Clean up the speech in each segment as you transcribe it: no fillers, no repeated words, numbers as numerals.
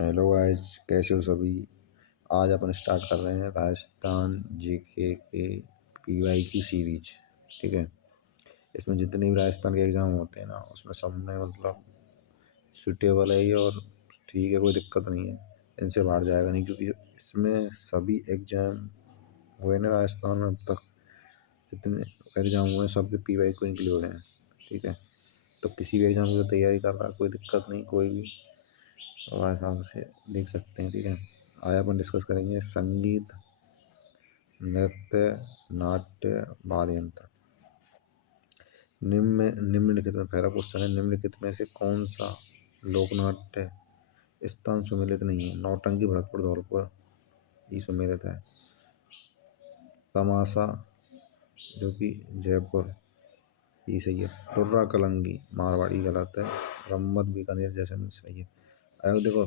Hello guys, कैसे हो सभी। आज अपन स्टार्ट कर रहे हैं राजस्थान जीके के पीवाई की सीरीज। ठीक है। इसमें जितने भी राजस्थान के एग्ज़ाम होते हैं ना, उसमें सब में मतलब सुटेबल है ये, और ठीक है, कोई दिक्कत नहीं है। इनसे बाहर जाएगा नहीं, क्योंकि इसमें सभी एग्ज़ाम हुए ना राजस्थान में अब तक जितने एग्ज़ाम हुए हैं सबके पीवाई को इंक्लूड हैं। ठीक है। तो किसी भी एग्ज़ाम की तैयारी कर रहा है, कोई दिक्कत नहीं, कोई भी तो आराम से देख सकते हैं। ठीक है। आज अपन डिस्कस करेंगे संगीत, नृत्य, नाट्य, वाद्य यंत्र। निम्नलिखित में पहला क्वेश्चन है, निम्नलिखित में से कौन सा लोक नाट्य स्थान सुमेलित नहीं है। नौटंकी भरतपुर धौलपुर ये सुमेलित है। तमाशा जो कि जयपुर ये सही है। टुर्रा कलंगी मारवाड़ी गलत है। रम्मत बीकानेर जैसलमेर सही है। अब देखो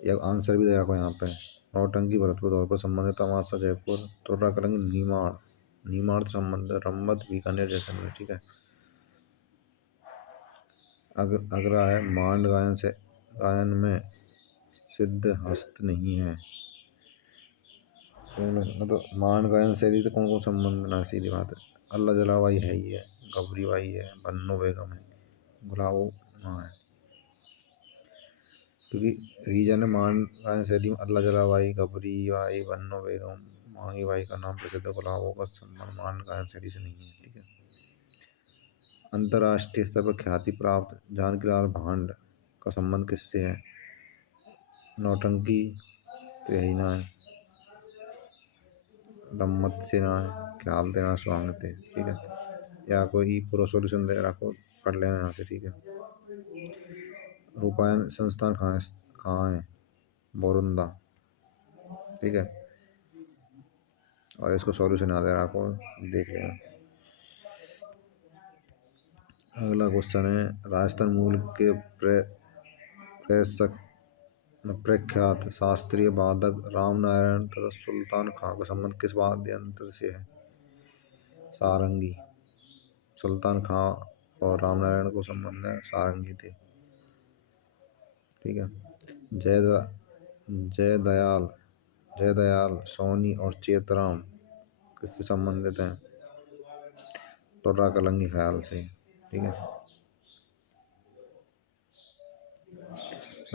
ये आंसर भी दे रखो यहाँ पे। नौटंकी भरतपुर धौलपुर संबंध है। तमाशा जयपुर। तुर्रा कलंगी नीमाड़ नीमाड़ से संबंध है। रम्मत बीकानेर जैसलमेर। ठीक है। अगला है मांड गायन में सिद्ध हस्त नहीं है। मतलब मांड गायन शैली तो कौन कौन संबंध ना, सीधी बात है। अल्लाह जलावाई है ही है, गबरी बाई है, बन्नो बेगम है, गुलाबो माँ है। क्योंकि रीजन है मांड गायन शैली में अल्लाह जलावाई, गबरी बाई, बन्नो बेगम, मांगी बाई का नाम प्रसिद्ध गुलाबों का सम्मान मांड गायन शैली से नहीं है। ठीक है। अंतर्राष्ट्रीय स्तर पर ख्याति प्राप्त जानकीलाल भांड का संबंध किससे है। नौटंकी तो यही ना है, रम्मत से ना है, ख्याल देना स्वांग थे। ठीक है। या कोई पूरा सोल्यूशन दे रखो, पढ़ लेना यहाँ से। ठीक है। रूपायन संस्थान कहाँ है। बोरुंदा। ठीक है। और इसको सॉल्यूशन याद है आपको, देख लेना। अगला क्वेश्चन है, राजस्थान मूल के प्रेषक प्रख्यात शास्त्रीय वादक राम नारायण तथा सुल्तान खां का संबंध किस वाद्य यंत्र से है। सारंगी। सुल्तान खां और राम नारायण को संबंध है, सारंगी थे। ठीक है। जय दयाल सोनी और चेतराम किससे संबंधित हैं। तुर्रा कलंगी ख्याल से। ठीक है।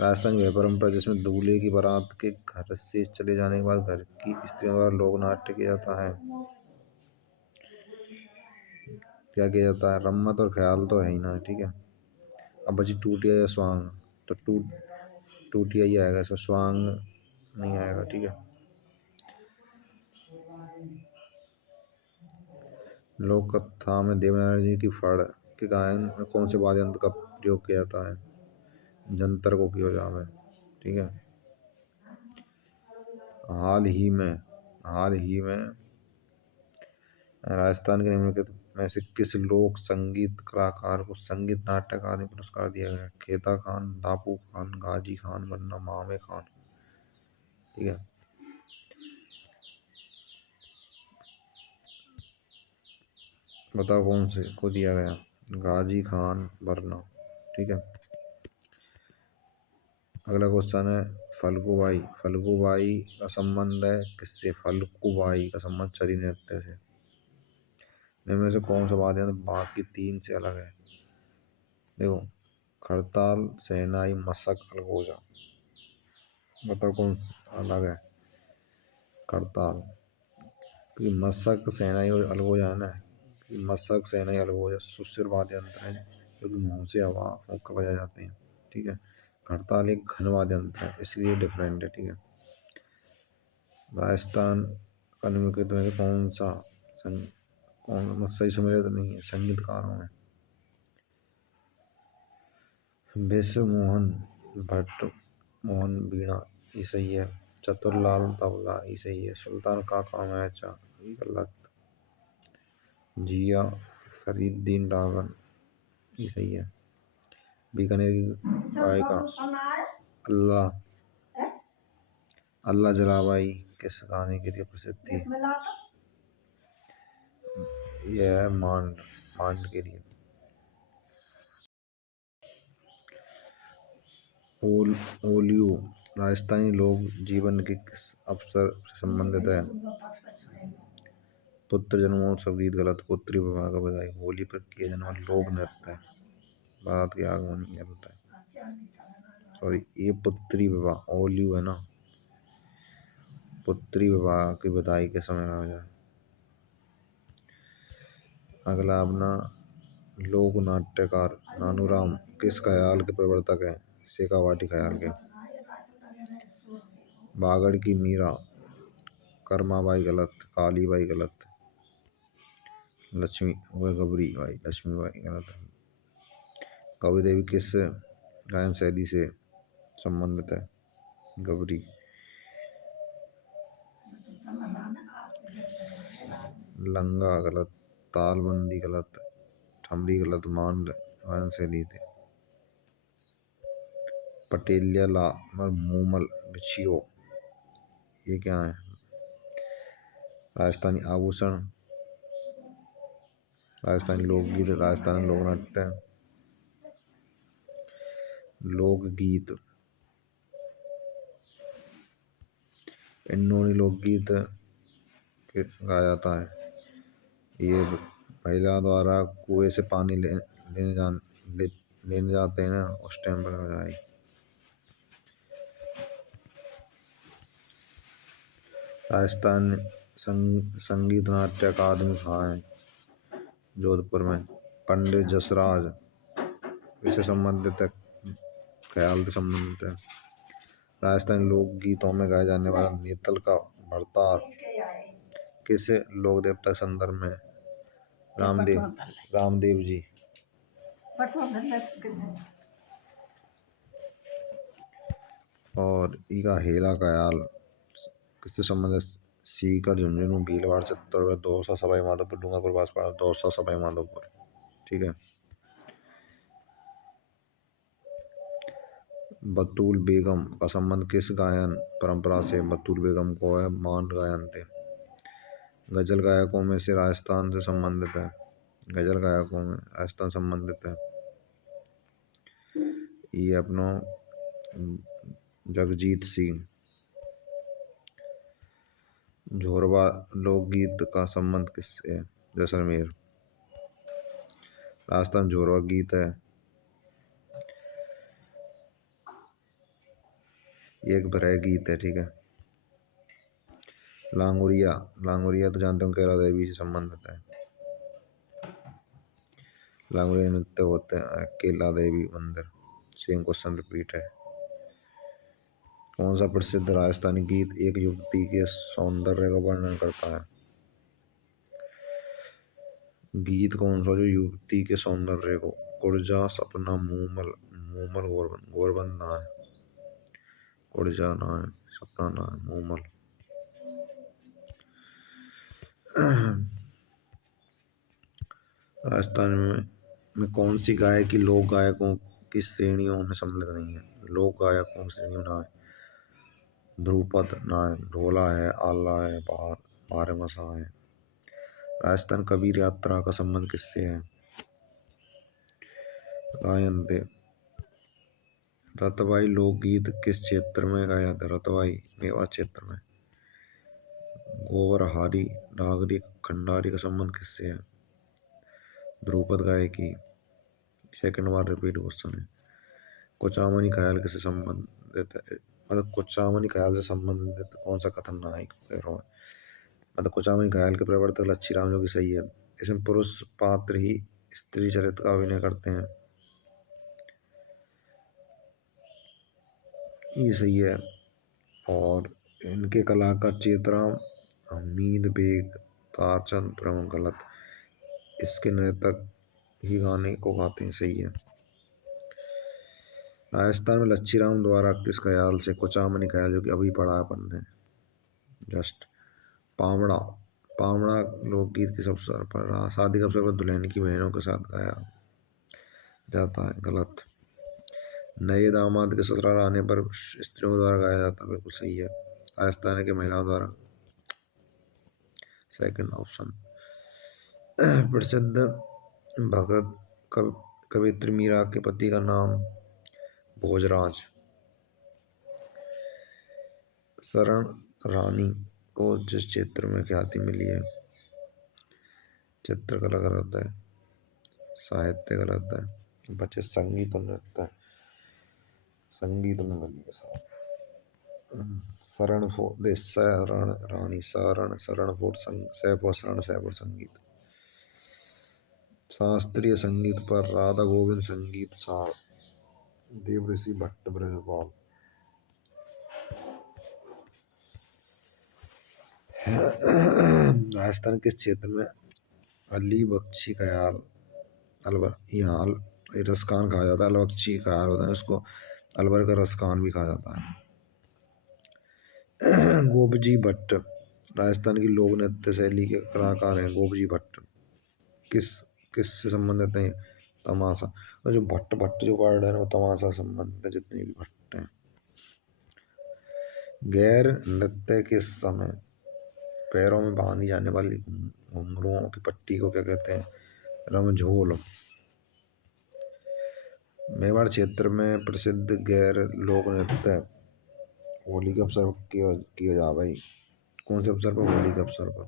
राजस्थान की वह परंपरा जिसमें दूल्हे की बारात के घर से चले जाने के बाद घर की स्त्रियों द्वारा लोक नाट्य किया जाता है। क्या किया जाता है। रम्मत और ख्याल तो है ही ना। ठीक है। अब बची टूटिया या स्वांग। तो टूटिया ही आएगा इसमें, स्वांग नहीं आएगा। ठीक है। लोक कथा में देवनारायण जी की फड़ के गायन में कौन से वाद्य यंत्र का प्रयोग किया जाता है। जंतर को किया जावे। ठीक है। हाल ही में राजस्थान के निम्नलिखित में से किस लोक संगीत कलाकार को संगीत नाट्य अकादमी पुरस्कार दिया गया। खेता खान, दापू खान, गाजी खान, वरना मामे खान। ठीक है। बताओ कौन से को दिया गया। गाजी खान, वरना। ठीक है। अगला क्वेश्चन है, फल्गुबाई का संबंध है किससे। फल्गुबाई का संबंध चरी नृत्य से। इनमें से कौन सा वाद्य यंत्र बाकी तीन से अलग है। देखो, खड़ताल, शहनाई, मशक, अलगोजा। बताओ कौन सा अलग है। खड़ताल। क्योंकि मशक, शहनाई और अलगोजा है ना। मशक, शहनाई, अलगोजा सुशिर वाद्य यंत्र है जो कि मुंह से हवा फूंक कर बजाए जाते हैं। ठीक है। खड़ताल एक घन वाद्य यंत्र है, इसलिए डिफरेंट है। ठीक है। राजस्थान का निम्नलिखित में से कौन सही सुमेलित नहीं है संगीतकारों में। विश्व मोहन भट्ट मोहन वीणा ये सही है। चतुरलाल तबला ये सही है। सुल्तान काका मैचा ये गलत। जिया फरीदीन डागन ये सही है। बीकानेर की गायिका अल्लाह अल्लाह जलाबाई किस गाने के लिए प्रसिद्ध थी। यह है मांड मांड के लिए। ओल ओलियो राजस्थानी लोक जीवन के किस अवसर से संबंधित है? पुत्र जन्मोत्सव गीत गलत। पुत्री विवाह का बधाई। होली पर किया जाने वाला लोक नृत्य है। बारात के आगमन ये होता है। सॉरी, ये पुत्री विवाह ओलियो है ना। पुत्री विवाह की बधाई के समय कहा जाए। अगला अपना लोक नाट्यकार नानूराम किस ख्याल के प्रवर्तक है? शेखावाटी ख्याल के। बागड़ की मीरा कर्माबाई गलत। कालीबाई गलत। लक्ष्मी वह गबरी बाई लक्ष्मीबाई गलत। कवि देवी किस गायन शैली से संबंधित है? गबरी। लंगा गलत। तालबंदी गलत। ठमरी गलत। मांड गायन शैली थे। पटेलिया ला मूमल बिछियो ये क्या है? राजस्थानी आभूषण। राजस्थानी लोकगीत। राजस्थानी लोकनाट्य। लोकगीत। इंडोनी लोकगीत गाया जाता है। ये महिला द्वारा कुएं से पानी लेने जाते हैं ना, उस टाइम पर गाया है। राजस्थान संगीत नाट्य अकादमी कहाँ है? जोधपुर में। पंडित जसराज इससे संबंधित है, ख्याल से संबंधित है। राजस्थानी लोकगीतों में गाया जाने वाला नेतल का भरताल किस लोक देवता के संदर्भ में? रामदेव जी। और इका हेला ख्याल किससे संबंधित? सीकर झुंझुनू भीलवाड़ा चित्तौड़गढ़ दौसा सवाई माधोपुर डूंगरपुर बांसवाड़ा दौसा सवाई माधोपुर। ठीक है। बतूल बेगम का संबंध किस गायन परंपरा से? बतूल बेगम को है मांड गायन थे। गजल गायकों में से राजस्थान से संबंधित है। गजल गायकों में राजस्थान संबंधित है। ये अपनो जगजीत सिंह। झोरवा लोकगीत का संबंध किससे है? जैसलमेर। राजस्थान झोरवा गीत है। ये एक भरे गीत है। ठीक है। लांगुरिया लांगुरिया तो जानते हो केला देवी से संबंधित है। लांगुरिया नृत्य होते हैं केला देवी मंदिर। सेम क्वेश्चन रिपीट है। कौन सा प्रसिद्ध राजस्थानी गीत एक युवती के सौंदर्य का वर्णन करता है? गीत कौन सा जो युवती के सौंदर्य को? कुर्जा सपना मूमल मूमल गोरबंद ना है। कुर्जा ना है। सपना ना है। मूमल। राजस्थान में कौन सी गायकी लोक गायकों की श्रेणियों में सम्मिलित नहीं है? लोक गायकों की श्रेणियों ना है। ध्रुपद ना है। ढोला है। आला है। बारहमासा है। राजस्थान कबीर यात्रा का संबंध किससे है? गायन थे। रतवाई लोकगीत किस क्षेत्र में गाया जाता है? रतवाई मेवात क्षेत्र में। गोवरहारी डागरी खंडारी का संबंध किससे है? ध्रुपद गायकी। सेकंड बार रिपीट क्वेश्चन है। कुचामनी ख्याल किससे संबंधित है? मतलब कुचामनी ख्याल से संबंधित कौन सा कथन ना है? मतलब कुचामनी ख्याल के प्रवर्तक लच्छी राम जो कि सही है। इसमें पुरुष पात्र ही स्त्री चरित्र का अभिनय करते हैं। ये सही है। और इनके कलाकार चेतराम हमीद बेग तारचंद प्रमुख गलत। इसके नृतक ही गाने को गाते हैं। सही है। राजस्थान में लच्छी राम द्वारा किस ख्याल से कुचामनी ख्याल जो कि अभी पढ़ा अपन ने जस्ट पावड़ा पावड़ा लोकगीत किस अवसर पर? शादी के अवसर पर दुल्हन की बहनों के साथ गाया जाता है। गलत। नए दामाद के ससुराल आने पर स्त्रियों द्वारा गाया जाता है। बिल्कुल सही है। राजस्थान के महिलाओं द्वारा। Second option. प्रसिद्ध भगत कवित्री मीरा के पति का नाम भोजराज। शरण रानी को जिस क्षेत्र में ख्याति मिली है, चित्रकला गलत है, साहित्य गलत है, बचे संगीत और नृत्य। संगीत में मिली है साहब। शरण फोड़ शरण रानी शरण फोड़ सैफ और संगीत। शास्त्रीय संगीत पर राधा गोविंद संगीत साहब, देवऋषि भट्ट ब्रजपाल। राजस्थान किस क्षेत्र में अली बख्शी ख्याल अलवर, यहाँ रसखान खाया जाता है, अलबख्शी ख्याल होता है उसको, अलवर का रसखान भी खाया जाता है। गोपजी भट्ट राजस्थान की लोक नृत्य शैली के कलाकार हैं। गोपजी भट्ट किस किससे संबंधित है? तमाशा। और जो भट्ट भट्ट जो वर्ड है ना, वो तमाशा संबंधित है, जितने भी भट्ट हैं। गैर नृत्य के समय पैरों में बांधी जाने वाली घुंघरुओं की पट्टी को क्या कहते हैं? रमझोल। मेवाड़ क्षेत्र में प्रसिद्ध गैर लोक नृत्य होली के अवसर किया जा भाई। कौन से अवसर पर? होली के अवसर पर।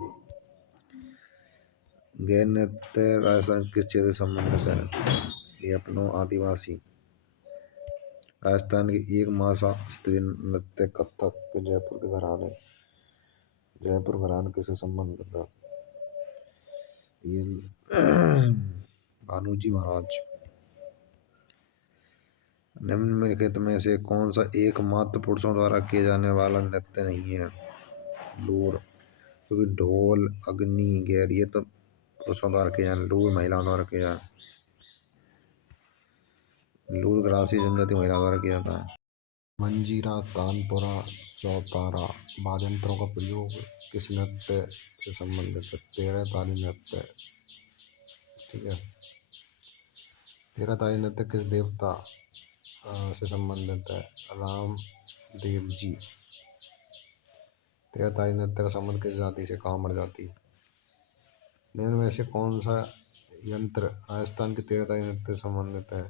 गैर नृत्य राजस्थान किस क्षेत्र से संबंधित है? ये अपनो आदिवासी। राजस्थान की एक मासा स्त्री नृत्य कथक के जयपुर के घराने, जयपुर घराने किससे संबंधित है? ये भानुजी महाराज। निम्नलिखित में से कौन सा एकमात्र पुरुषों द्वारा किए जाने वाला नृत्य नहीं है? लूर। क्योंकि ढोल, अग्नि, गैर ये तो पुरुषों द्वारा किए जाने, लूर महिलाओं द्वारा किया जाए। लूर ग्रासी जनजाति महिला द्वारा किया जाता है। मंजीरा, तानपुरा, चौतारा वाद्ययंत्रों का प्रयोग किस नृत्य से संबंधित है? तेरह ताली नृत्य। ठीक है। तेरह ताली नृत्य किस देवता से संबंधित है? राम देव जी। तेरह ताली नृत्य का संबंध किस जाति से? कामड़ जाति। निम्न में से कौन सा यंत्र राजस्थान के तेरह ताली नृत्य से संबंधित है?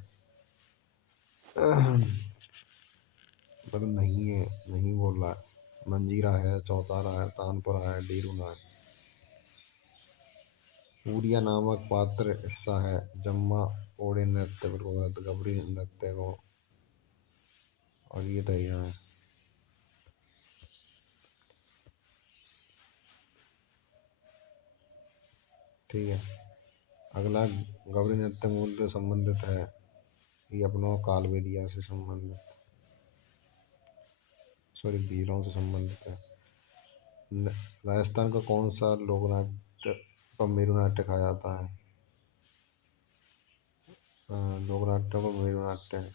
मतलब नहीं है, नहीं बोल रहा है। मंजीरा है, चौतारा है, तानपुरा है, डेरूना है। पूरिया नामक पात्र हिस्सा है जम्मा ओड़े नृत्य पर गबरी नृत्य को, और ये तो यहाँ है। ठीक है। अगला गबरी नृत्य मूल से संबंधित है, ये अपनों कालबेलिया से संबंधित, सॉरी भीलों से संबंधित है। राजस्थान का कौन सा लोक नाट्य का मेरू नाट्य कहा जाता है? लोक नाट्यों का मेरू नाट्य है।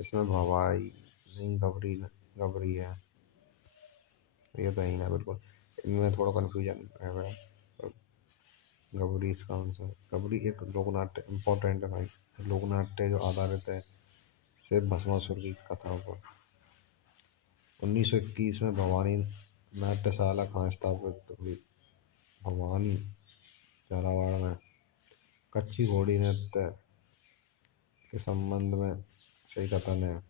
इसमें भवाई नहीं, गबरी गबरी है, ये तो ही ना बिल्कुल। इनमें थोड़ा कन्फ्यूजन है। गबरी इसका आंसर। गबरी एक लोक नाट्य इम्पोर्टेंट है भाई, लोक नाट्य जो आधारित है सिर्फ भस्मासुर की कथाओं पर। 1921 में भवानी नाट्यशाला कहाँ स्थापित हुई? भवानी झालावाड़ में। कच्ची घोड़ी नृत्य के संबंध में सही कथन है,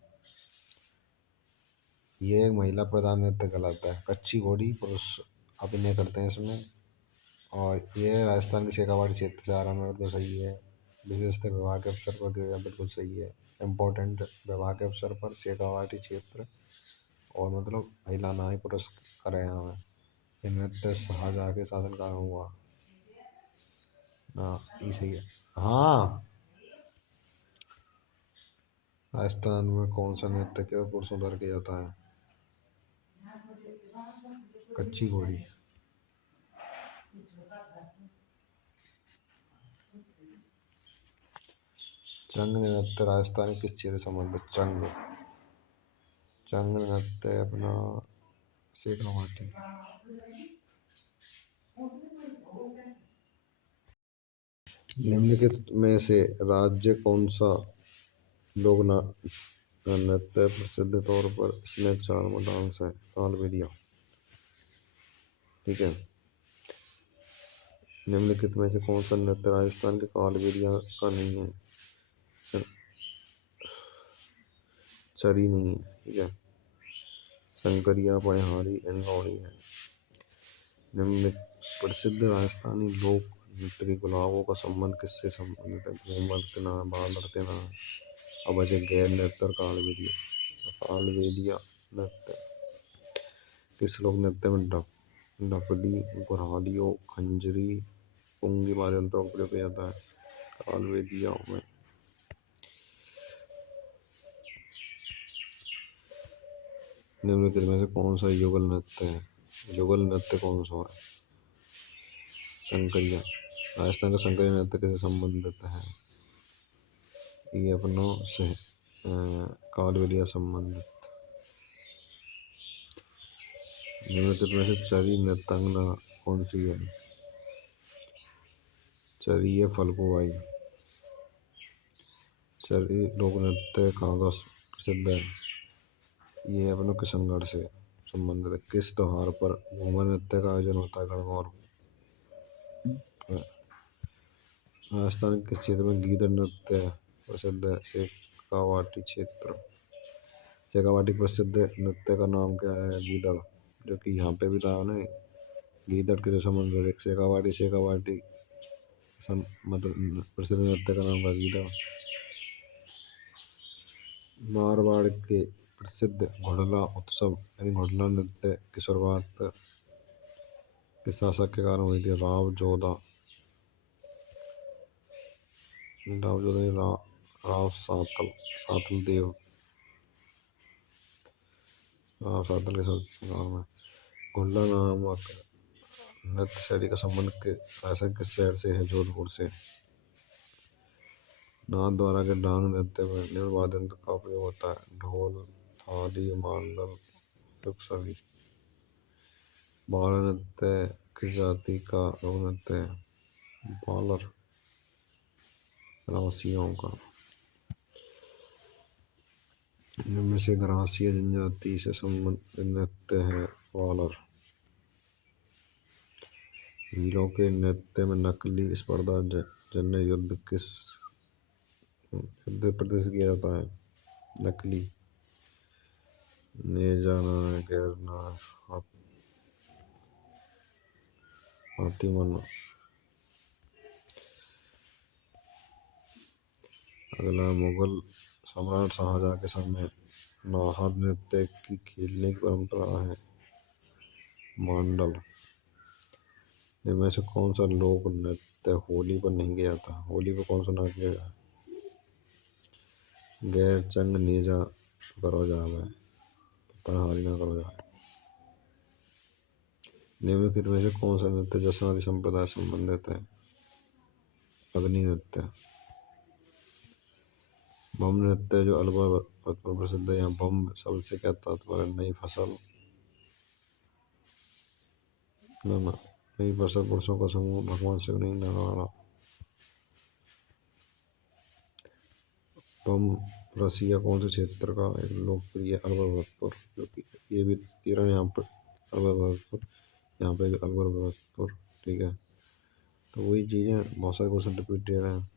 ये एक महिला प्रधान नृत्य कहलाता है। कच्ची घोड़ी पुरुष अभिनय करते हैं इसमें, और ये राजस्थान के शेखावाटी क्षेत्र से आ रहा है, बिल्कुल सही है। विशेषतः विवाह के अवसर पर किया, बिल्कुल सही है। इम्पोर्टेंट विवाह के अवसर पर शेखावाटी क्षेत्र, और मतलब महिला ना ही पुरुष करे यहाँ में। ये नृत्य शाहजहाँ के शासनकाल में हुआ ना, ये सही है। हाँ। राजस्थान में कौन सा नृत्य केवल पुरुषों द्वारा किया जाता है? कच्ची घोड़ी। चंग नृत्य राजस्थान किस क्षेत्र से संबंधित? चंग। चंग नृत्य अपना शेखावाटी। निम्नलिखित में से राज्य कौन सा लोक नृत्य प्रसिद्ध तौर पर स्नेक चार्म डांस है? कालबेलिया। ठीक है। निम्नलिखित में से कौन सा नृत्य राजस्थान के कालबेलिया का नहीं है? चरी नहीं है। ठीक है। शंकरिया, पनिहारी, इंद्रौनी है। निम्न प्रसिद्ध राजस्थानी लोक नृत्य के गुलाबों का संबंध किससे संबंधित है? घूमर, तिना, बादर, तिना, अब बचे गैर नृत्य और कालबेलिया। कालबेलिया नृत्य किस लोक नृत्य में डफली, गुरहालियों, खंजरी, पुंगी वाले यंत्रों का प्रयोग किया जाता है? कालबेलिया में। निम्नलिखित में से कौन सा युगल नृत्य है? युगल नृत्य कौन सा है? शंकरिया। राजस्थान का शंकरिया नृत्य किससे संबंधित है? ये अपनों से कालबेलिया संबंधित। निम्नलिखित में से चरी नृत्यांगना कौन सी है? चरी है फल्गुबाई। चरी लोक नृत्य कहाँ का प्रसिद्ध है? ये अपनों किशनगढ़ से संबंधित है। किस त्योहार पर घूमर नृत्य का आयोजन होता है? गणगौर को। राजस्थान के क्षेत्र में गीदड़ नृत्य प्रसिद्ध है? शेखावाटी क्षेत्र। शेखावाटी प्रसिद्ध नृत्य का नाम क्या है? गीदड़। जो कि यहाँ पे भी था ना, गीदड़ के संबंध में शेखावाटी। शेखावाटी मतलब प्रसिद्ध नृत्य का नाम है गीदड़। मारवाड़ के प्रसिद्ध घोड़ला उत्सव यानी घोड़ला नृत्य की शुरुआत किस शासक के कारण हुई थी? राव जोधा। राव जोधा, राव सातल देव। राव सातल के शासनकाल में। घोड़ला नामक नृत्य शैली का संबंध शासक किस शहर से है? जोधपुर से। नाथ द्वारा के डांग नृत्य में निम्न वाद्य यंत्र का प्रयोग होता है? ढोल, थाली, मांडल, सभी। बाल नृत्य किस जाति का लोक नृत्य है? बालर, ग्रासियों का। इनमें से ग्रासीय जनजाति से संबंधित नृत्य है बालर। हीरों के नृत्य में नकली स्पर्धा जन्य युद्ध किस युद्ध प्रदर्शित किया जाता है? नकली। नेजा नाय, गैर नाय, हाथीमन। अगला, मुगल सम्राट शाहजहां के समय नाहर नृत्य की खेलने की परंपरा है? मांडल। इनमें से कौन सा लोक नृत्य होली पर नहीं किया जाता? होली पर कौन सा ना किया जाए? गैर चंग, नेजा करो जावे, पनिहारी ना करो जाए। निम्नलिखित में से कौन सा नृत्य जसवादी संप्रदाय से संबंधित है? अग्नि नृत्य। बम नृत्य जो अलवर पर प्रसिद्ध है, यहाँ बम शब्द से क्या तात्पर्य? नई फसल। नई फसल, पुरुषों का समूह, भगवान शिव नहीं नगाड़ा। बम रसिया कौन से क्षेत्र का एक लोकप्रिय? अलवर भरतपुर। जो कि ये भी तीरण यहाँ पर अलवर भरतपुर, यहाँ पे भी अलवर भरतपुर। ठीक है, तो वही चीजें बहुत सारे क्वेश्चन रिपीट दे रहे हैं।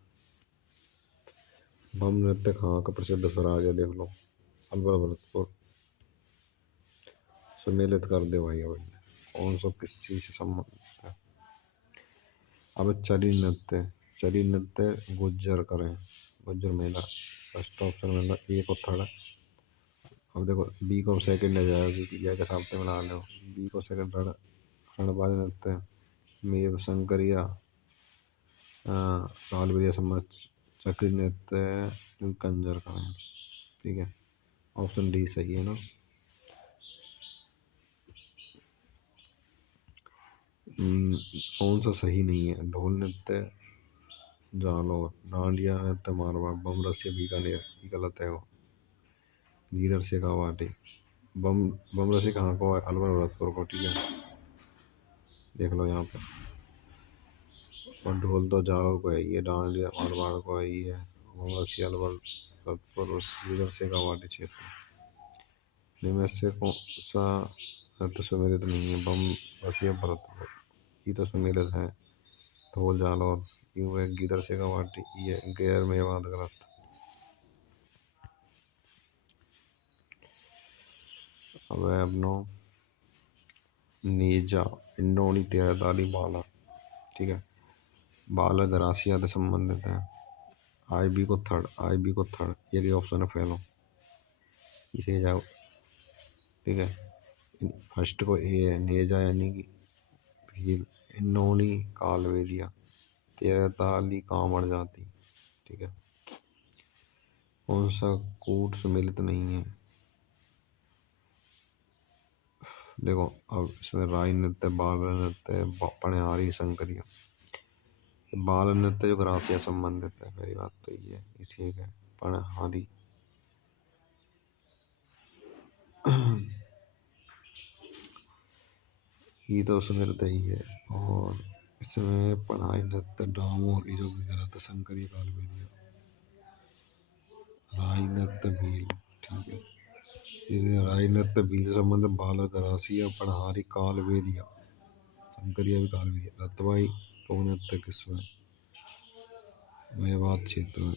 बम नृत्य कहाँ का प्रसिद्ध? फिर आगे देख लो, अलवर भरतपुर। सम्मिलित कर दे भाई अब कौन सा किस चीज से संबंधित है। अब चरी नृत्य। चरी नृत्य गुज्जर करें, गुज्जर महिला। फर्स्ट ऑप्शन मतलब ए को थर्ड। अब देखो बी को सेकंड ले जाएगा क्योंकि यह के सामने मिला लो। बी को सेकंड थर्ड। खंडबाज नृत्य में शंकरिया, कालबेलिया समझ, चक्री नृत्य कंजर का है। ठीक है, ऑप्शन डी सही है ना। कौन सा सही नहीं है? ढोल नृत्य जालौर, डांडिया नृत्य मारवाड़, बम रसिया बीकानेर। ये गलत है वो। गीदड़ शेखावाटी। बम रसिया कहाँ को है? अलवर भरतपुर को। ठीक है, देख लो यहाँ पे। और ढोल तो जालौर को है, ये डांडिया मारवाड़ को है, ये बम रसिया अलवर भरतपुर, गीदड़ शेखावाटी क्षेत्र। इनमें से कौन सा नृत्य सुमेलित नहीं है? बम रसिया भरतपुर, ये तो सुमेलित है। ढोल जालौर, यूं है गीदड़ शेखावाटी, ये गैर मेवाड़ गलत। अब है अपनो नेजा इंडोनी तेरताली बाला, ठीक है। बाला ग्रासिया से संबंधित है। आई बी को थर्ड ये ऑप्शन है फैलो, इसे जाओ, ठीक है। फर्स्ट को ए है नेजा यानी कि भील, इंडोनी कालवेलिया, तेरताली कांवड़ जाति, ठीक है। कौन सा कूट सम्मिलित नहीं है? देखो अब इसमें राई नृत्य, बाल नृत्य, पनिहारी, शंकरिया। बाल नृत्य जो ग्रासिया संबंधित है, पहली बात तो ये है, ठीक है। पनिहारी ये तो सुनते ही है। और इसमें पढ़ाई नृत्य डामोर ये जो भी गलत है, शंकरी कालबेलिया, राई नृत्य भील, ठीक है। ये राई नृत्य भील से संबंधित बाल गरासिया पढ़ारी कालबेलिया, शंकरिया भी कालबेलिया। रतवाई लोक नृत्य किसमें? मेवात क्षेत्र में।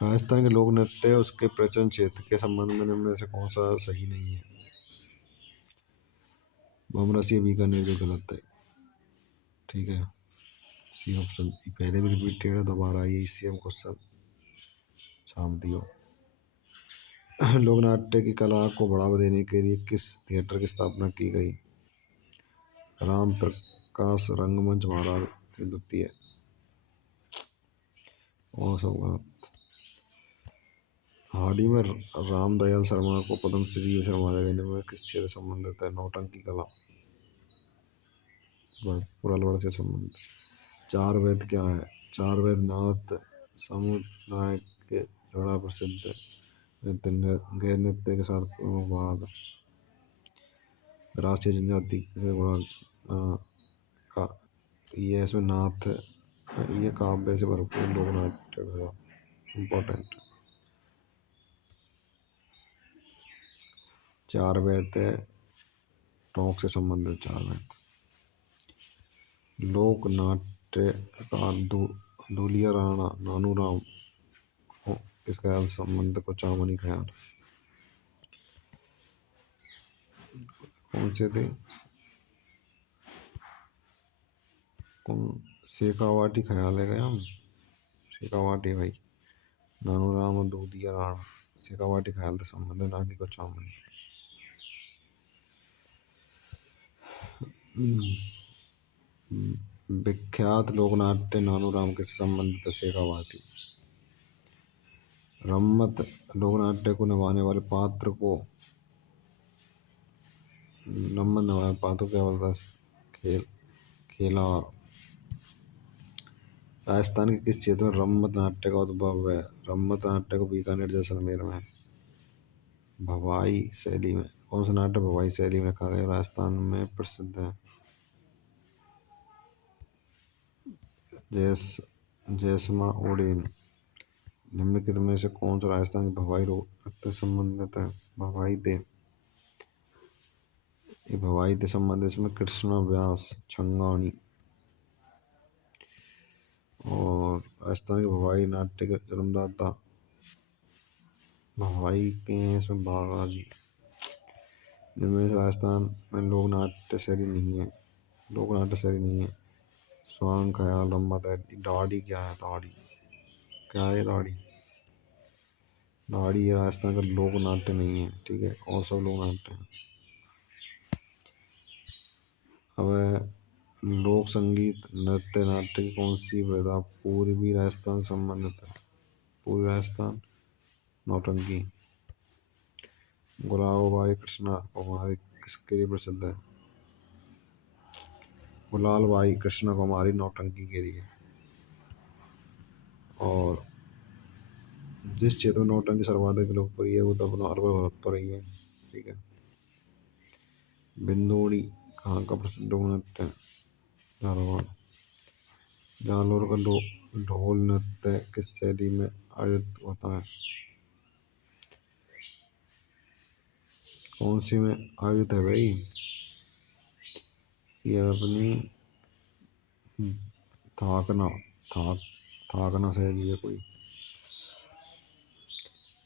राजस्थान के लोक नृत्य उसके प्रचलन क्षेत्र के संबंध में निम्न में से कौन सा सही नहीं है? बमरसी बीकानेर जो गलत है, ठीक है। सी ऑप्शन पहले भी रिपीटेड है, दोबारा ये सीएम क्वेश्चन छाप दियो। लोक नाट्य की कला को बढ़ावा देने के लिए किस थिएटर की स्थापना की गई? राम प्रकाश रंगमंच महाराज द्वितीय। और सब गलत। हाल ही में रामदयाल शर्मा को पद्मश्री शर्मा देने में किस क्षेत्र से संबंधित है? नौटंकी कला, पुरलवर से संबंधित। चार वेद क्या है? चार वेद नाथ समुदाय के बड़ा प्रसिद्ध नृत्य, गैर नृत्य के साथ प्रमुख भाग। राष्ट्रीय जनजाति से बड़ा का ये इसमें नाथ, ये काव्य से भरपूर लोक नाट्य का इम्पोर्टेंट। चार वेद है टोंक से संबंधित चार वेद। लोक नाट्यकार दूलिया राणा नानूराम को इस ख्याल संबंध को चामनी ख्याल कौन से थे? कौन शेखावाटी ख्याल है क्या? शेखावाटी भाई, नानूराम और दूधिया राणा शेखावाटी ख्याल से संबंध है, ना कि कुछ चामनी। विख्यात लोकनाट्य नानूराम के संबंधित है शेखावाटी। रम्मत लोकनाट्य को निभाने वाले पात्र को रम्मत निभाने पात्र क्या बोलता है? खेला। राजस्थान के किस क्षेत्र में रम्मत नाट्य का उद्भव है? रम्मत नाट्य को बीकानेर जैसलमेर में, भवाई शैली में। कौन सा नाट्य भवाई शैली में रखा गया? राजस्थान में प्रसिद्ध है। जैसमा ओडेन। निम्नलिखित में से कौन सा राजस्थान के भवाई नृत्य संबंधित है? भवाई दे, ये भवाई दे संबंधित इसमें कृष्णा व्यास छंगाणी। और राजस्थान के भवाई नाट्य के जन्मदाता भवाई के हैं इसमें बालाजी। जिनमें राजस्थान में लोक नाट्य शैली नहीं है, लोक नाट्य शैली नहीं है। स्वांग ख्याल रम्मत है। दाढ़ी क्या है? दाढ़ी क्या है? दाढ़ी, दाढ़ी ये राजस्थान का लोक नाट्य नहीं है, ठीक है। और सब लोक नाट्य हैं। अब लोक संगीत नृत्य नाट्य की कौन सी विधा पूर्वी राजस्थान संबंधित है? पूर्वी राजस्थान नौटंकी। गुलाबबाई कृष्णा कुमारी किसके लिए प्रसिद्ध है? गुलालबाई कृष्णा कुमारी नौटंकी के लिए। और जिस क्षेत्र में नौटंकी सर्वाधिक लोकप्रिय है वो तो अपना अरवल भरतपुर ही है, ठीक है। बिंदोड़ी कहाँ का प्रसिद्ध नृत्य है? झालावाड़। जालोर का ढोल नृत्य किस शैली में आयोजित होता है? कौन सी में आयोजित है भाई? ये अपनी थाकना थाकना शैली है कोई।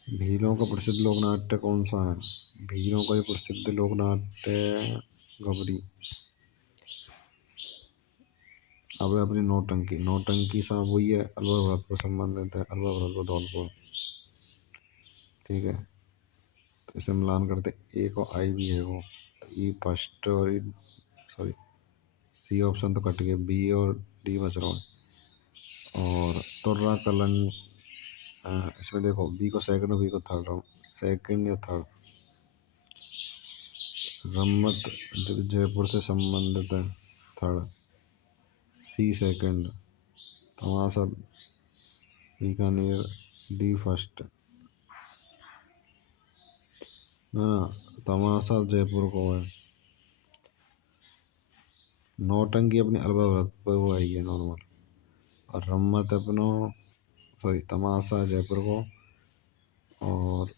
भीलों का प्रसिद्ध लोक नाट्य कौन सा है? भीलों का जो प्रसिद्ध लोक नाट्य गबरी। अब अपनी नौटंकी, नौटंकी साहब वही है, अलवर व्रत को संबंधित है, अलवर व्रत को धौलपुर। ठीक है, तो इसे मिलान करते, ए को आई भी है वो, ई फर्स्ट और सॉरी सी ऑप्शन तो कट गया, बी और डी बच रहा है। और तुर्रा कलंग, इसमें देखो बी को सेकंड और बी को थर्ड, सेकंड या थर्ड। रम्मत जयपुर से संबंधित है, थर्ड। सी सेकंड, तमाशा बीकानेर, डी फर्स्ट। हाँ, तमाशा जयपुर को है। नौटंकी अपनी अलवर पर वो आई है नॉर्मल। और रम्मत अपनो सॉरी तमाशा जयपुर को। और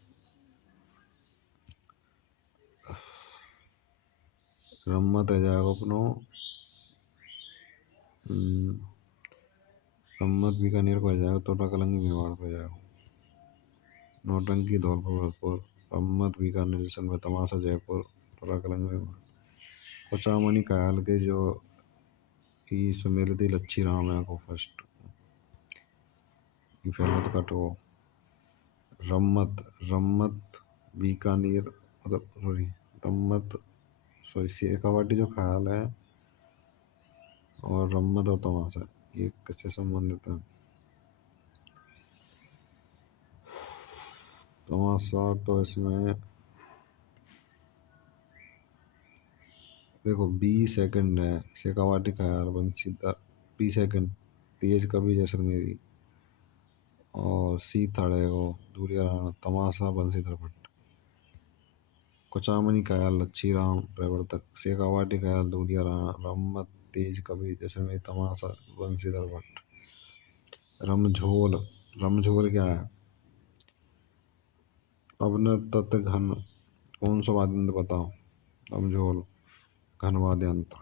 रम्मत है जाएगा अपनो रम्मत बीकानेर को आ जाएगा, तोता कलंगी मेवाड़ को आ जाएगा। नौटंकी धौलपुर भरतपुर, रम्मत बीकानेर जैसलमेर, तमाशा जयपुर, तोता कलंगी मेवाड़। कुचामनी कयाल के जो की सुमेलिति लच्छी राम है को फर्स्ट, ये पहले तो कटो। रम्मत, रम्मत बीकानेर मतलब सॉरी रम्मत सॉरी शेखावाटी जो ख्याल है, और रम्मत और तमाशा ये किससे संबंधित है? तमाशा तो इसमें देखो बी सेकंड है, शेखावाटी ख्याल बंसीधर, बी सेकंड तेज कवि जैसलमेरी। और सी थर्ड है वो दूरिया राणा, तमाशा बंसीधर भट्ट। कुचामनी कयाल लच्छी राम प्रवर्तक, शेखावाटी कयाल दूरिया राणा, रम्मत तेज कवि जैसलमेरी, तमाशा बंसीधर भट्ट। रमझोल, रमझोल क्या है? अवनत तत्व घन, कौन सा वाद्य यंत्र बताओ? रमझोल घन वाद्य यंत्र।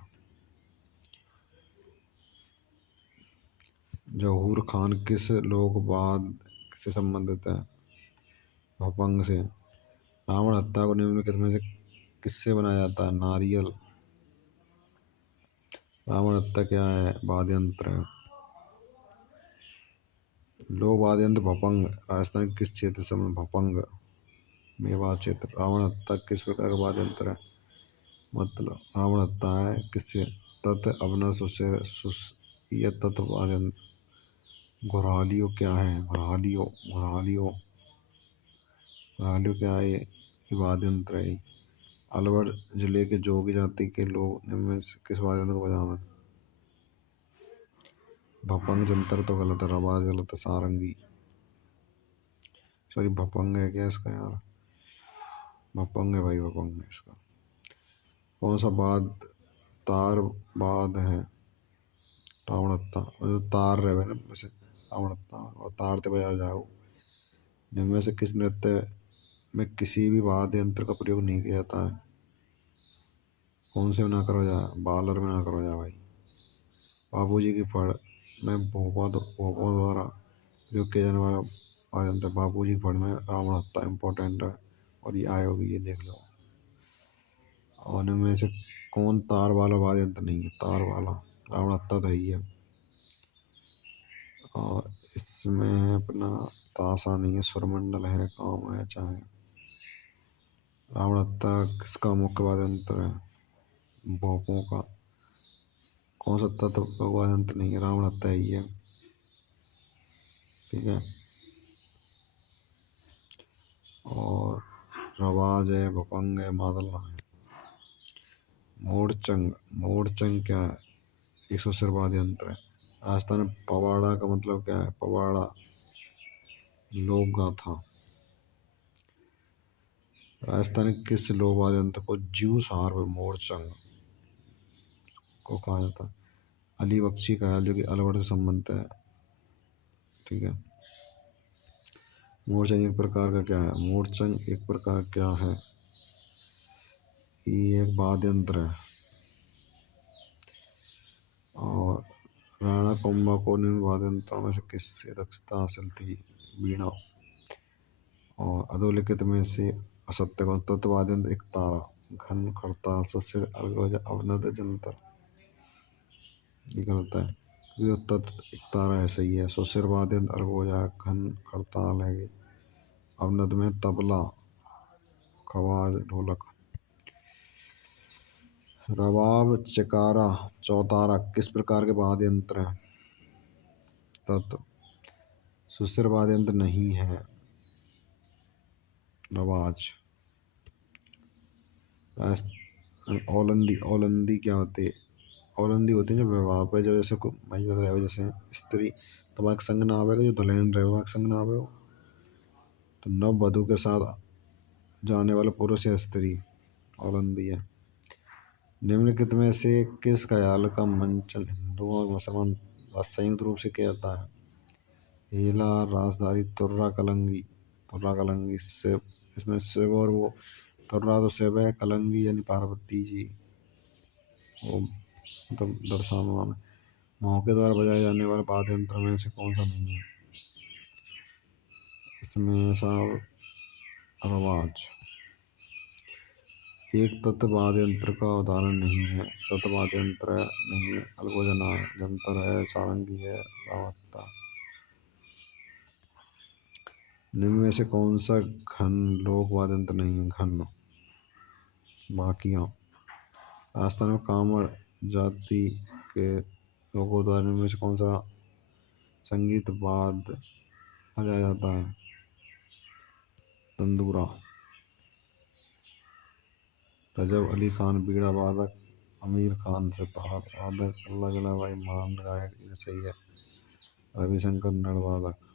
जहूर खान किस लोक वाद्य से संबंधित है? भपंग से। रावण हत्या को निम्नलिखित में से किससे बनाया जाता है? नारियल। रावण हत्या क्या है? वाद्य यंत्र है। लोक वाद्य यंत्र भपंग राजस्थान के किस क्षेत्र से? भपंग मेवाड़ क्षेत्र। रावण हत्या किस प्रकार का वाद्य यंत्र है? मतलब रावण हत्या है किससे? तत् अवनत सुसीय तत्व वाद्य यंत्र। घुरालियो क्या है? घुरालियो, घुरालियो, घुरालियो क्या है? ये वाद्य यंत्र है। अलवर जिले के जोगी जाति के लोग इनमें से किस वाद्य यंत्र को बजाते हैं? भपंग। जंतर तो गलत है, रबाज गलत है, सारंगी सॉरी भपंग है क्या इसका यार? भपंग है भाई, भपंग है इसका। कौन सा बाद तार बाद है? रावणत्ता और जो तार रहे ना वैसे रावणत्ता और तार ते बजाया जाओ। इनमें से किस नृत्य में किसी भी वाद्य यंत्र का प्रयोग नहीं किया जाता है? कौन से में ना करो जाए? बालर में ना करो जाए भाई। बाबूजी की फड़ में भोपा द्वारा प्रयोग किया जाने वाला वाद्य यंत्र। बाबूजी की फड़ में रावणत्ता इम्पोर्टेंट है, और ये आयो भी, ये देख लो। और इनमें से कौन तार वाला वाद्य यंत्र नहीं है? तार वाला रावणत्ता तो ही है। और इसमें अपना ताशा नहीं है, स्वरमंडल है, काम है चाहे। रावणत्ता किसका मुख्य वाद्य यंत्र है? भोपों का। कौन सा तत्व वाद्य यंत्र नहीं है? रावणत्ता ही है। ठीक है, और रवाज है, भपंग है, मादला है। मोरचंग, मोरचंग क्या है? एक सौ सिर वाद्य यंत्र है। राजस्थान में पवाड़ा का मतलब क्या है? पवाड़ा लोक गाथा। राजस्थान के किस लोक वाद्य यंत्र को ज्यूस हार्प मोरचंग को कहा जाता है? अली बख्शी का है, जो कि अलवर से संबंधित है। ठीक है, मोरचंग एक प्रकार का क्या है? मोरचंग एक प्रकार क्या है? ये एक वाद्य यंत्र है। और राणा कुंभा को निम्न वाद्य यंत्रों में से किससे दक्षता हासिल थी? बीणा। और अधोलिखित में से असत्य कौन? तत्ववाद यंत्र एक तारा, घन, खड़ताल, सुशिर, अलगोजा, अवनद, जंतर। ये गलत है। ये तत्व एक तारा है, सही है। सुशिर वाद्य यंत्र अलगोजा, घन, खड़ताल है। अवनद में तबला, खवाज, ढोलक। रबाब, चिकारा, चौतारा किस प्रकार के वाद्य यंत्र हैं? तत्व सुशिर वाद्य यंत्र नहीं है। रवाज। औलंदी, औलंदी क्या होती है? औलंदी होती है जो विवाह पे जो जैसे महिला रहे हो, जैसे स्त्री तुम्हारे संग ना आवेगा, जो दुल्हन रहे हो संग ना आवे हो, तो नव वधु के साथ जाने वाला पुरुष या स्त्री औलंदी है। निम्नलिखित में से किस ख्याल का मंचन हिंदुओं और मुसलमान संयुक्त रूप से किया जाता है? हेला, राजधारी, तुर्रा, कलंगी। तुर्रा, कलंगी से इसमें शिव और वो तुर्रा तो शिव है, कलंगी यानी पार्वती जी, वो मतलब दर्शाना में। मौके द्वारा बजाए जाने वाले वाद्य यंत्र में से कौन सा नहीं है? इसमें साहब आवाज। एक तत्व वाद्य यंत्र का उदाहरण नहीं है। तत्व वाद्य यंत्र नहीं है। अलगोजा जंतर है, सारंगी है, रावता। निम्न में से कौन सा घन लोक वाद्य यंत्र नहीं है? घन, बाकियां। राजस्थान में कामड़ जाति के लोगों द्वारा निम्न में से कौन सा संगीत वाद्य बजाया जाता है? तंदूरा। रजब अली खान बीड़ा वादक, आमिर खान सितार वादक, अल्लाह जला भाई मान गायक। ये सही है। रविशंकर नड़ वादक।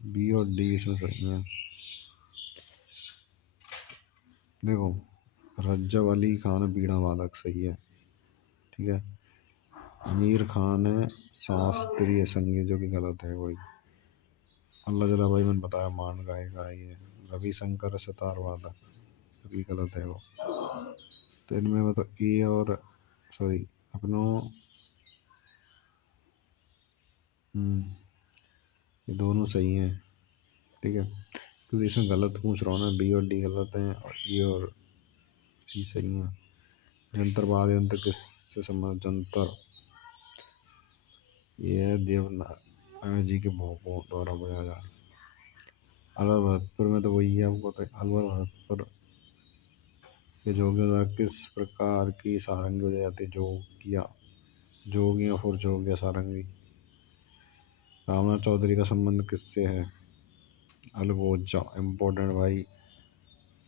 बी और डी इसमें सही है। देखो, रज्जब अली खान बीड़ा वादक सही है, ठीक है। आमिर खान है शास्त्रीय संगीत, जो कि गलत है। वही अल्लाह जला भाई मैंने बताया मान गाएगा ये। रविशंकर सितार वादक, जो कि गलत है वो। तो इनमें मतलब ए और सॉरी अपनों ये दोनों सही हैं, ठीक है। क्योंकि इसमें गलत पूछ रहा हूँ ना, बी और डी गलत हैं और ए और सी सही है। जंतर वाद्य यंत्र किससे संबंधित? जंतर ये है देवनारायण जी के भोगों द्वारा बजाया जाए। अलवर भरतपुर में तो वही है, आपको पता है। अलवर भरतपुर के जोगियों द्वारा किस प्रकार की सारंगी बजाई जाती है? जोगिया, जोगिया फुर जोगिया सारंगी। रामनाथ चौधरी का संबंध किससे है? अलगोजा। इम्पोर्टेंट भाई,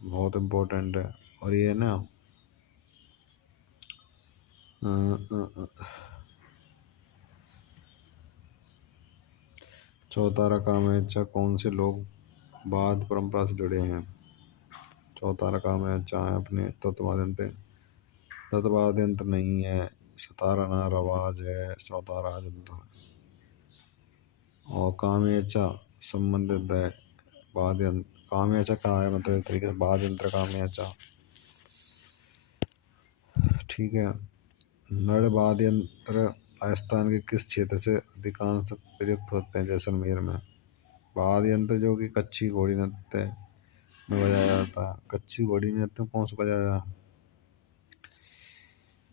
बहुत इम्पोर्टेंट है। और ये है ना चौतारा कामयाचा कौन से लोग बाद परंपरा से जुड़े हैं? चौतारा कामयाचा है अपने तत्वादंत, तत्वाद यंत्र नहीं है। सतारा ना रवाज है, चौतारा जंतर है। और कामयाचा संबंधित है बाद यंत्र। कामयाचा कहा है मतलब एक तरीके से बाद यंत्र कामयाचा, ठीक है। नड़ वाद्य यंत्र राजस्थान के किस क्षेत्र से अधिकांश प्रयुक्त होते हैं? जैसलमेर में। वाद्य यंत्र जो कि कच्ची घोड़ी नृत्य में बजाया जाता है। कच्ची घोड़ी नृत्य में कौन सा बजाया जाता है?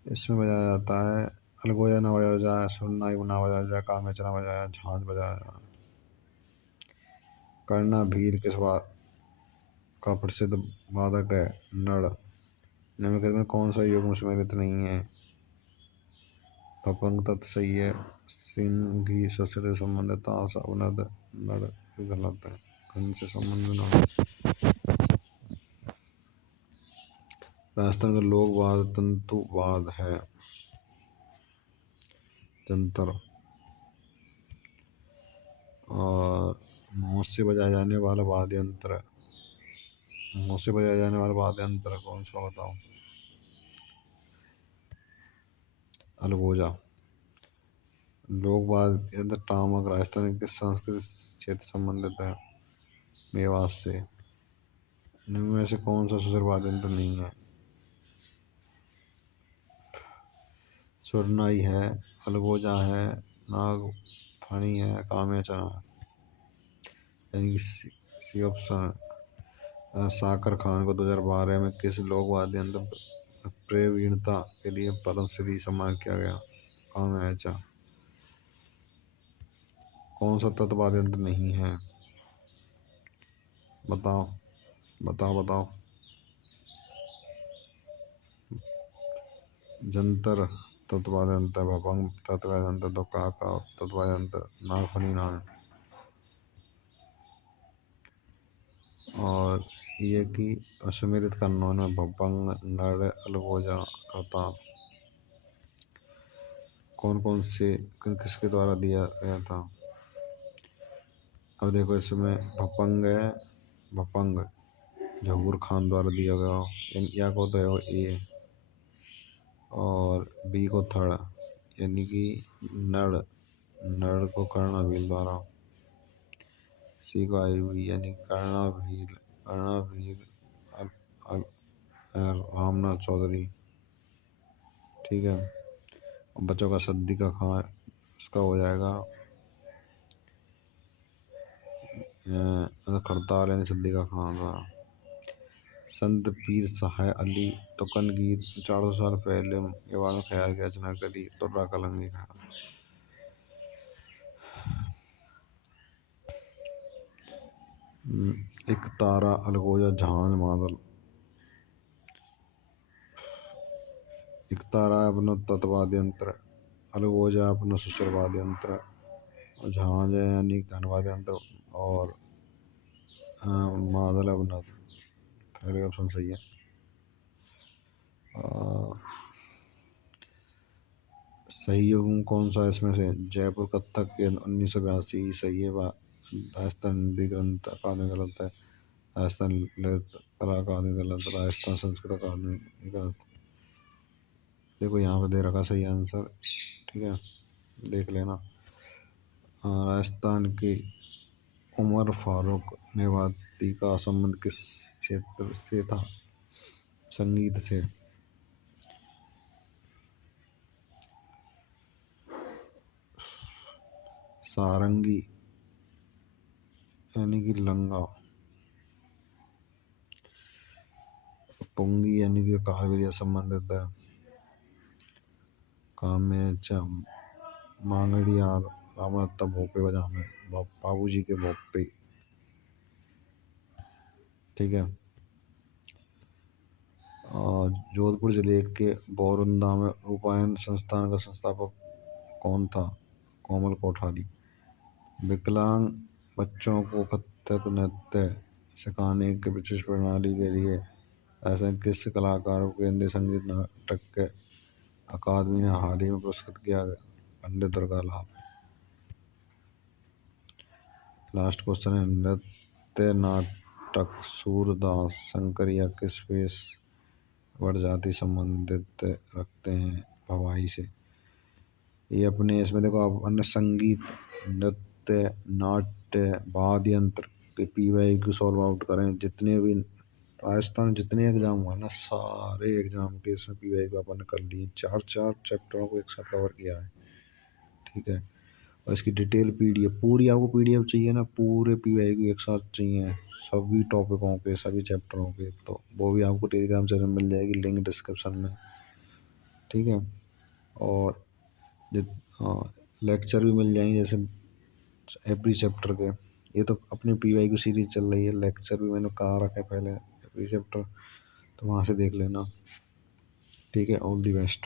इसमें बजाया जाता है अलगोजा ना बजाया जाए, सुरनाई ना बजाया जाए, कामेचा ना बजाया जाए, झांझ बजाया जाए। करना भील किस का प्रसिद्ध वादक है? नड़। निम्नलिखित में कौन सा युग्म सम्मिलित नहीं है? पपंग तत्व सही है। सिंगी सुशिर संबंधित ताश अवनद नड़ गलत है। घन से संबंध ना। राजस्थान का लोक वाद तंतुवाद है। जंतर। और मुंह से बजाया जाने वाला वाद्य यंत्र, मुंह से बजाया जाने वाला वाद्य यंत्र कौन सा बताओ? अलगोजा। लोक वाद्य यंत्र टामक राजस्थान के सांस्कृतिक क्षेत्र संबंधित है मेवात से। निम्न में से कौन सा सुर वाद्य यंत्र नहीं है? सुरनाई है, अलगोजा है, नागफणी है, कामेचा है। यानी कि सी ऑप्शन। साकर खान को 2012 में किस लोक वाद्य यंत्र प्रवीणता के लिए पद्मश्री सम्मान किया गया? कौन है? अच्छा, कौन सा तत्व वाद्य यंत्र नहीं है? बताओ बताओ बताओ। जंतर तत्व वाद्य यंत्र, भपंग तत्व वाद्य यंत्र, दोकाका तत्व वाद्य यंत्र, नागफनी नाद। और ये कि सम्मिलित करना है भपंग, नड़, अलगोजा, करताल। कौन कौन से किसके द्वारा दिया गया था? अब देखो इसमें भपंग है, भपंग जहूर खान द्वारा दिया गया, या को तो ए, और बी को थड़ यानी कि नड़, नड़ को कर्णवीर द्वारा, सी को आई हुई यानी कर्णवीर, कर्णवीर रामनाथ चौधरी। ठीक है, बच्चों का सद्दी का खां इसका हो जाएगा खड़ताल यानी सद्दी का खां का। संत पीर सहाय अली तुकनगीर 400 साल पहले के बाद में ख्याल की रचना करी, तुर्रा कलंगी का। एक तारा, अलगोजा, झांझ, मादल। एक तारा अपना तत्वाद यंत्र, अलगोजा अपना सुसरवाद यंत्र, झांझ है यानी घनवाद यंत्र, और मादल अपना। पहले ऑप्शन सही है। सही योग कौन सा इसमें से? जयपुर कथक के 1982 सही है। राजस्थान हिंदी ग्रंथ अकादमी गलत है। राजस्थान ललित कला अकादमी गलत। राजस्थान संस्कृत अकादमी गलत। देखो यहाँ पे दे रखा सही आंसर, ठीक है, देख लेना। राजस्थान के उमर फारूक मेवाती का संबंध किस क्षेत्र से था? संगीत से। सारंगी यानी कि लंगा, पुंगी यानी कि कारगिल संबंधित है। कामेचा मांगड़िया रामदत्ता भोपे बजा में बाबू जी के भोपे। ठीक है, और जोधपुर जिले के बोरंदा में रूपायन संस्थान का संस्थापक कौन था? कोमल कोठारी। विकलांग बच्चों को कथक नृत्य सिखाने की विशेष प्रणाली के लिए ऐसे किस कलाकार को केंद्रीय संगीत नाटक के अकादमी ने हाल ही में पुरस्कृत किया? पंडित दुर्गा लाल। लास्ट क्वेश्चन है, नृत्य नाटक सूरदास शंकरिया किस पेश वर्ग जाति संबंधित रखते हैं? भवाई से। ये अपने इसमें देखो आप अन्य संगीत, नृत्य, नाट्य, वाद्य यंत्र के पीवाई को सॉल्व आउट करें। जितने भी राजस्थान में जितने एग्जाम हुआ ना, सारे एग्जाम के इसमें पीवाई को अपन कर लिए। 4 चैप्टरों को एक साथ कवर किया है। ठीक है, और इसकी डिटेल पीडीएफ पूरी आपको पीडीएफ चाहिए ना, पूरे पीवाई को एक साथ चाहिए सभी टॉपिकों के, सभी चैप्टरों के, तो वो भी आपको टेलीग्राम चैनल मिल जाएगी, लिंक डिस्क्रिप्शन में। ठीक है, और हाँ, लेक्चर भी मिल जाएंगे जैसे एवरी चैप्टर के। ये तो अपनी पीवाई की सीरीज चल रही है, लेक्चर भी मैंने कहा रखा है पहले एवरी चैप्टर, तो वहाँ से देख लेना। ठीक है, ऑल दी बेस्ट।